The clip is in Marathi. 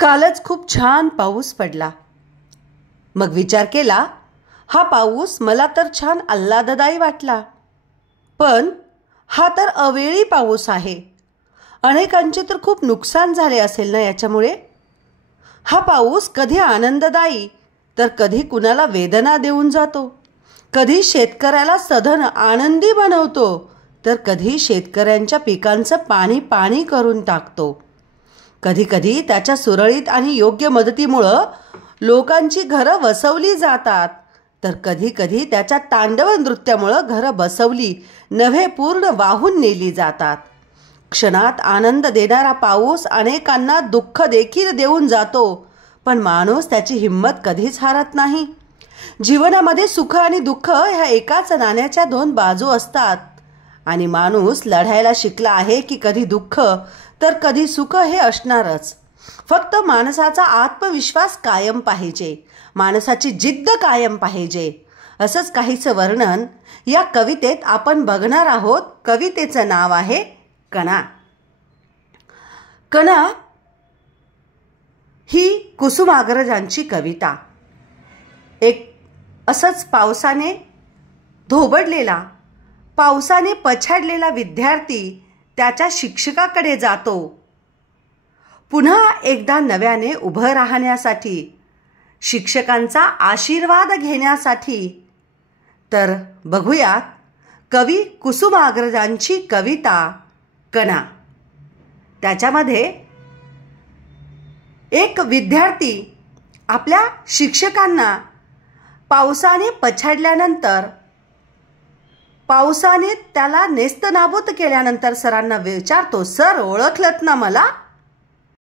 कालच खूप छान पाऊस पडला. मग विचार केला, हा पाऊस मला तर छान आल्हाददायी वाटला. पण हा तर अवेळी पाऊस आहे. अनेकांचे तर खूप नुकसान झाले असेल ना याच्यामुळे. हा पाऊस कधी आनंददायी तर कधी कुणाला वेदना देऊन जातो. कधी शेतकऱ्याला सधन आनंदी बनवतो तर कधी शेतकऱ्यांच्या पिकांचं पाणी पाणी करून टाकतो. कधी कधी त्याच्या सुरळीत आणि योग्य मदतीमुळं लोकांची घरं वसवली जातात, तर कधी कधी त्याच्या तांडव नृत्यामुळं घरं बसवली नव्हे पूर्ण वाहून नेली जातात. क्षणात आनंद देणारा पाऊस अनेकांना दुःख देखील देऊन जातो, पण माणूस त्याची हिंमत कधीच हारत नाही. जीवनामध्ये सुख आणि दुःख ह्या एकाच नाण्याच्या दोन बाजू असतात आणि माणूस लढायला शिकला आहे की कधी दुःख तर कधी सुख हे असणारच. फक्त माणसाचा आत्मविश्वास कायम पाहिजे, माणसाची जिद्द कायम पाहिजे. असंच काहीचं वर्णन या कवितेत आपण बघणार आहोत. कवितेचं नाव आहे कणा. कणा ही कुसुमाग्रजांची कविता. एक असंच पावसाने धोबडलेला, पावसाने पछाडलेला विद्यार्थी त्याच्या शिक्षकाकडे जातो, पुन्हा एकदा नव्याने उभं राहण्यासाठी, शिक्षकांचा आशीर्वाद घेण्यासाठी. तर बघूयात कवी कुसुमाग्रजांची कविता कणा. त्याच्यामध्ये एक विद्यार्थी आपल्या शिक्षकांना पावसाने पछाडल्यानंतर, पावसाने त्याला नेस्तनाबूत केल्यानंतर सरांना विचारतो, सर ओळखलत ना मला?